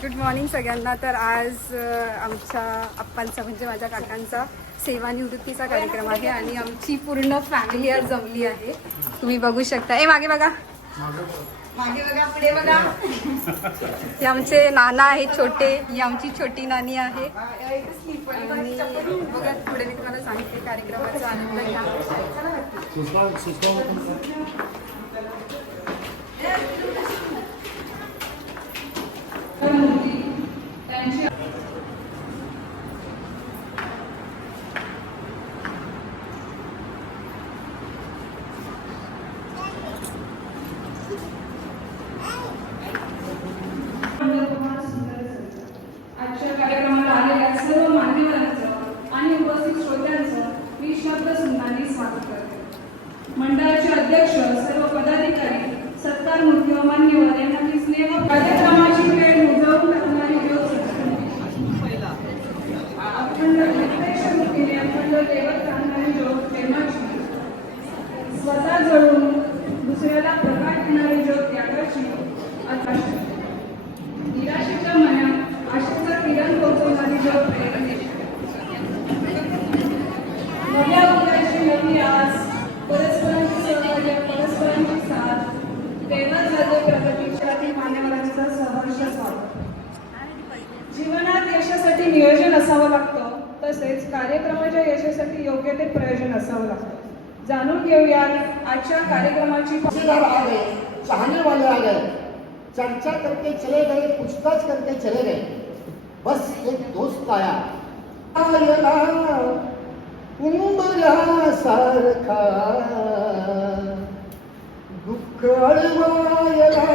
Good morning सगळ्यांना. तर आज आमच्या आप्पांचा म्हणजे माझ्या काकांचा सेवानिवृत्तीचा कार्यक्रम आहे आणि आमची पूर्ण फॅमिली आज जमली आहे. तुम्ही बघू शकता. मागे बघा, मागे बघा, पुढे बघा. हे आमचे नाना आहेत छोटे, ही आमची छोटी नानी आहे. आणि बघा पुढे मी तुम्हाला सांगते कार्यक्रमाचा आनंद घ्या. आजच्या कार्यक्रमाला आलेल्या सर्व मान्यवरांचं आणि उपस्थित श्रोत्यांचं मी शब्दसुमनाने स्वागत करते. मंडळाचे अध्यक्ष, सर्व पदाधिकारी, सत्कार मूर्ती व मान्यवर यांना मी स्नेह कार्यक्रमाची वेळ मुजवून टाकणारी अखंड प्रत्यक्षरूपीने अखंड देवत राहणारी ज्योत प्रेमाची, स्वतः जळून दुसऱ्याला प्रकाश देणारी ज्योत त्यागाची, निराशेच्या मनात आशेचा किरण पोहोचवणारी ज्योत प्रेरणेची, नव्या उद्याची नवी आस, परस्परांची सहकार्य, परस्परांची साथ, तेव्हाच झाले प्रगतीसाठी मान्यवरांचं सहर्ष स्वागत. जीवनात यशासाठी नियोजन असावं लागतं, तसेच कार्यक्रमाच्या यशासाठी योग्य ते प्रयोजन असावं लागतं. जाणून घेऊयात आजच्या कार्यक्रमाची. चाहने वाले आ गए, चर्चा करके चले गए, पूछताछ करके चले गए, बस एक दोस्त आया. सारखा दुःख अळवायला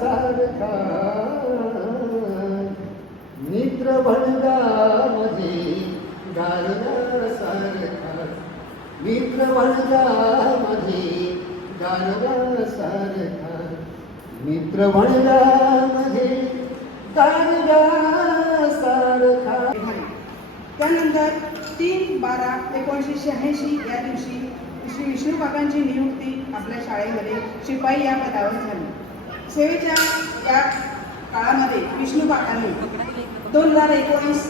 सारखा मित्र बळगामध्ये गारव्यासारखा, मित्र बळगामध्ये गारव्यासारखा, मित्र बळगामध्ये गारव्यासारखा. त्यानंतर 3/12/1986 या दिवशी श्री विष्णू काकांची नियुक्ती आपल्या शाळेमध्ये शिपाई या पदावर झाली. सेवेच्या या काळामध्ये विष्णू काकांनी 2019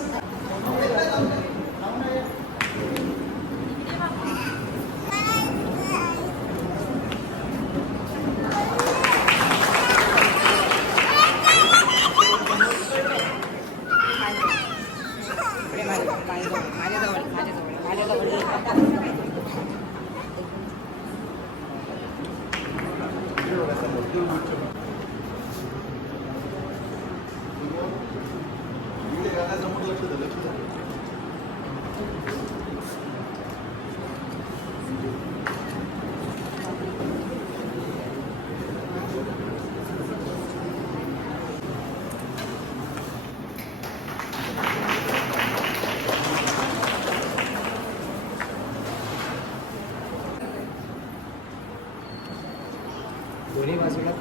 दोन्ही बाजूला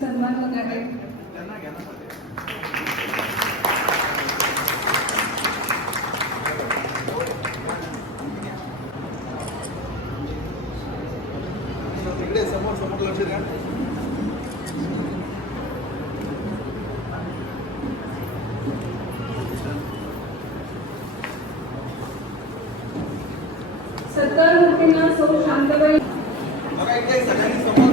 सन्मान होत आहे. समोर लक्ष द्या. सत्कार मूर्तींना सौ शांताबाई. बघा इथे सगळ्यांनी समोर.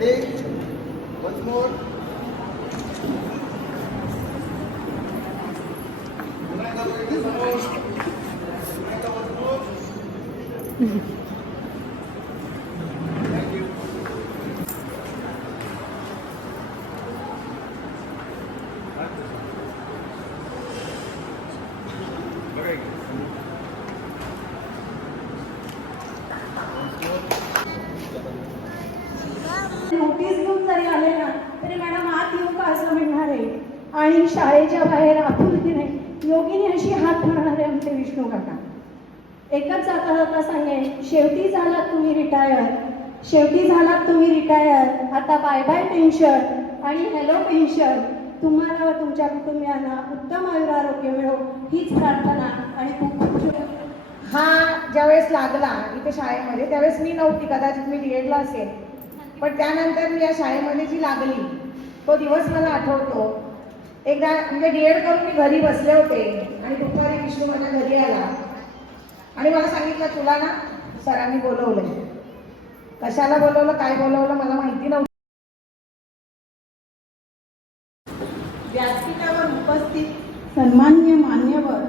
Ready, once more. नोटीस घेऊन जरी आले ना तरी मॅडम आत येऊ का असं म्हणणार आहे. आणि शाळेच्या बाहेर आपुलकीने योगिनी अशी हात म्हणणारे आमचे विष्णू काका. एकच जाता जाता सांगेन, शेवटी झालात तुम्ही रिटायर, शेवटी झालात तुम्ही रिटायर. आता बाय बाय टेन्शन आणि हॅलो पेन्शन. तुम्हाला व तुमच्या कुटुंबियांना उत्तम आयुरारोग्य मिळो हीच प्रार्थना आणि खूप खूप शुभेच्छा. हा ज्यावेळेस लागला इथे शाळेमध्ये त्यावेळेस मी नव्हती, कदाचित मी DEDला असेल, पण त्यानंतर मी या शाळेमध्ये जी लागली तो दिवस मला आठवतो. एकदा म्हणजे DED करून मी घरी बसले होते आणि दुपारी विष्णू माझ्या घरी आला आणि मला सांगितलं, तुला ना सरांनी बोलवलंय. कशाला बोलवलं, काय बोलवलं मला माहिती नव्हतं. व्यासपीठावर उपस्थित सन्माननीय मान्यवर,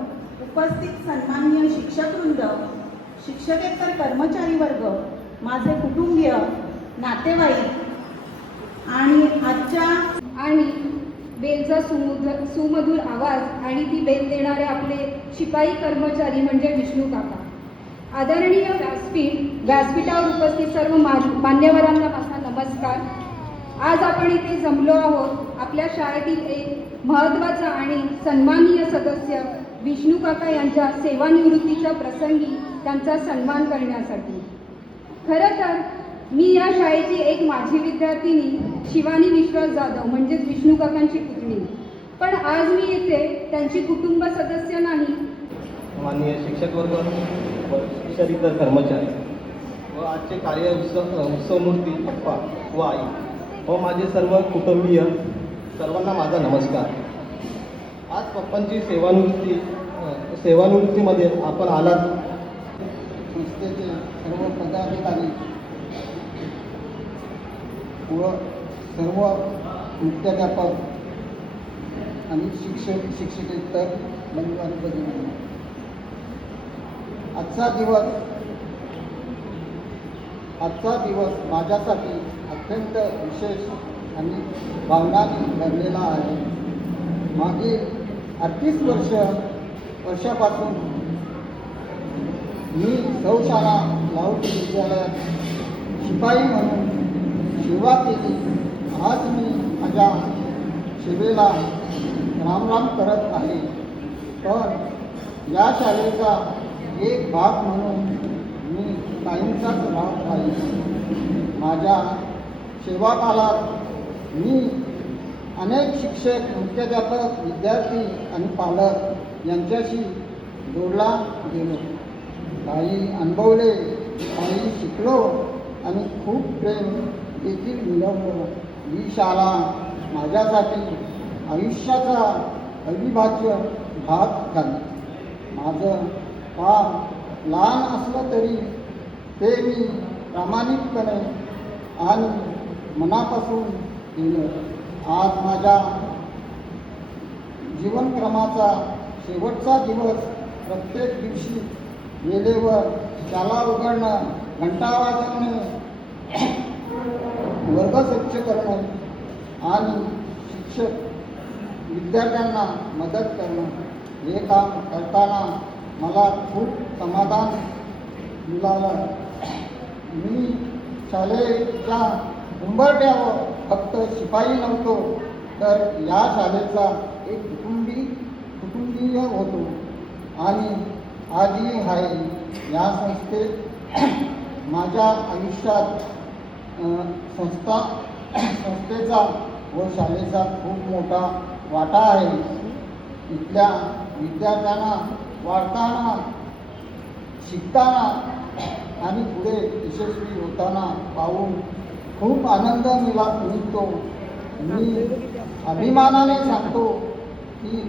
उपस्थित सन्माननीय शिक्षकवृंद, शिक्षकेतर कर्मचारी वर्ग, माझे कुटुंबीय, नातेवाईक आणि आजच्या आणि बेलचा सुमधुर आवाज आणि ती बेल देणारे आपले शिपाई कर्मचारी म्हणजे विष्णू काका. आदरणीय व्यासपीठावर उपस्थित सर्व मान्यवरांना माझा नमस्कार. आज आपण इथे जमलो आहोत आपल्या शाळेतील एक महत्त्वाचा आणि सन्माननीय सदस्य विष्णू काका यांच्या सेवानिवृत्तीच्या प्रसंगी त्यांचा सन्मान करण्यासाठी. खरं तर मी या शाळेची एक माझी विद्यार्थिनी शिवानी विश्वास जाधव म्हणजेच विष्णू काकांची पुतणी. पण आज मी इथे त्यांची कुटुंब सदस्य नाही, माननीय शिक्षक वर्ग व शिक्षकेतर कर्मचारी व आजचे कार्य उत्सवमूर्ती पप्पा व आई व माझे सर्व कुटुंबीय सर्वांना माझा नमस्कार. आज पप्पांची सेवानिवृत्तीमध्ये आपण आलात. संस्थेचे सर्व पदाधिकारी व सर्व मुख्याध्यापक आणि शिक्षकेतर बंधू आणि भगिनी, आजचा दिवस माझ्यासाठी अत्यंत विशेष आणि भावनांनी भरलेला आहे. मागील 38 वर्षापासून मी सौशाळा लाहोटी विद्यालयात शिपाई म्हणून सेवा केली. आज मी माझ्या सेवेला रामराम करत आहे. पण या शाळेचा एक भाग म्हणून मी कायमचाच राहत राहील. माझ्या सेवा काळात मी अनेक शिक्षक, मुख्याध्यापक, विद्यार्थी आणि पालक यांच्याशी जोडला गेलो. काही अनुभवले, काही शिकलो आणि खूप प्रेम देखील मिळवलं. ही शाळा माझ्यासाठी आयुष्याचा अविभाज्य भाग झाली. माझं काम लहान असलं तरी ते मी प्रामाणिकपणे आणि मनापासून केलं. आज माझ्या जीवनक्रमाचा शेवटचा दिवस. प्रत्येक दिवशी वेळेवर शाळा उघडणं, घंटा वाजवणे, वर्ग स्वच्छ करणं आणि शिक्षक विद्यार्थ्यांना मदत करणं, हे काम करताना मला खूप समाधान मिळालं. मी शाळेच्या उंबरठ्यावर फक्त शिपाई नव्हतो, तर या शाळेचा एक कुटुंबीय होतो आणि आजही आहे. या माझ्या आयुष्यात संस्थेचा व शाळेचा खूप मोठा वाटा आहे. इथल्या विद्यार्थ्यांना वाढताना, शिकताना आणि पुढे यशस्वी होताना पाहून खूप आनंद मिळतो. मी अभिमानाने सांगतो की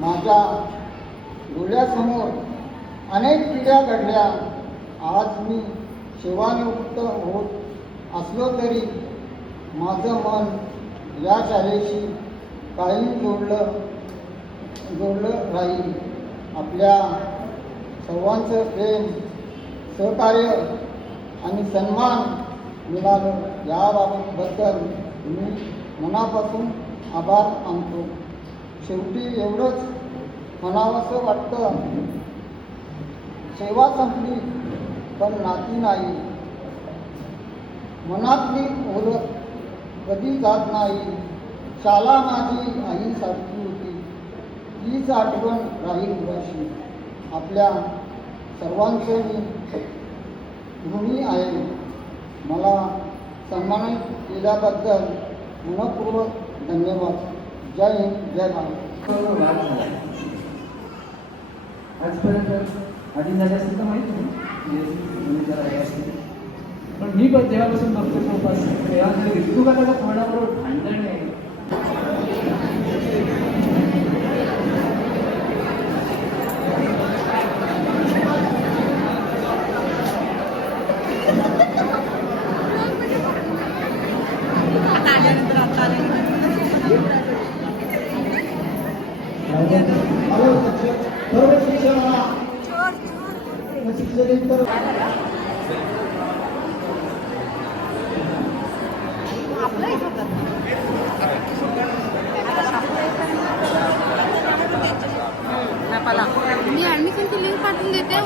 माझ्या डोळ्यासमोर अनेक पिढ्या घडल्या. आज मी सेवानिवृत्त होत असलो तरी माझं मन या शाळेशी कायम जोडलं राहील. आपल्या सर्वांचं प्रेम, सहकार्य आणि सन्मान मिळालं याबाबतबद्दल मी मनापासून आभार मानतो. शेवटी एवढंच म्हणावंसं वाटतं, सेवा संपली पण नाती नाही. मनातली ओळख कधी जात नाही. शाळा माझी आईसारखी होती, हीच आठवण राहील वर्षी. आपल्या सर्वांचे मी ऋणी आहे. मला सन्मानित केल्याबद्दल मनपूर्वक धन्यवाद. जय हिंद, जय भारत. आजपर्यंत आधी झाले असेल तर माहीत नाही, पण मी पण जेव्हापासून बघतो तेव्हापासून तेव्हा ऋतू का त्याचा कोणाबरोबर भांडण आहे. मी ॲडमिशनची लिंक पाठवून देते.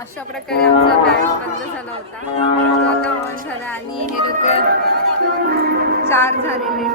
अशा प्रकारे आमचा बँड बंद झाला होता, तो आता ऑन झाला आणि हे नृत्य 4 झालेले.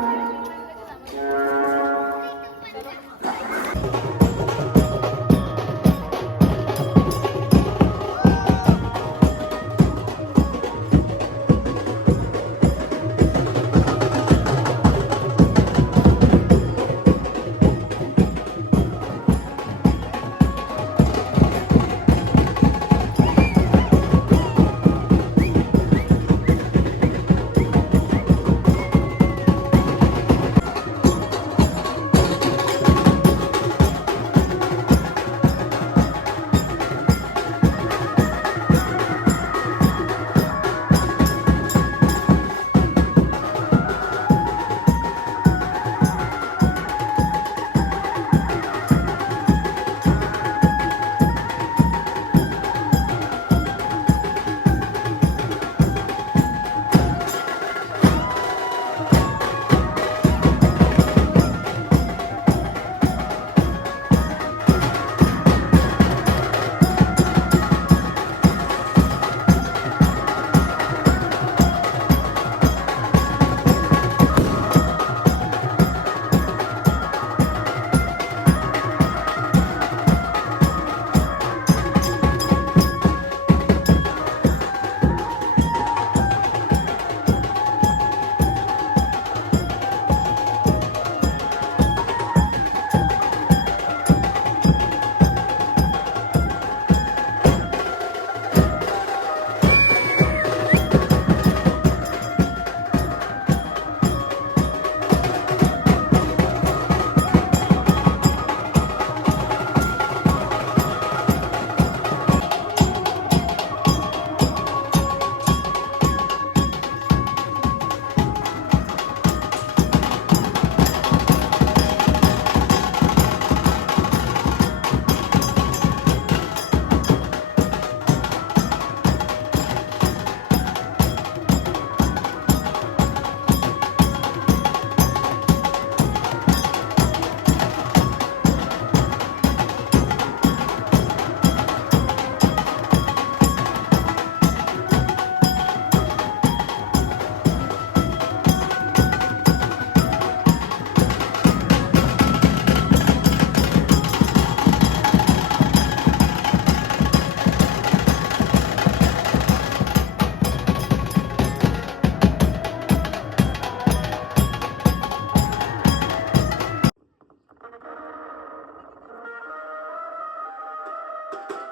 Thank you.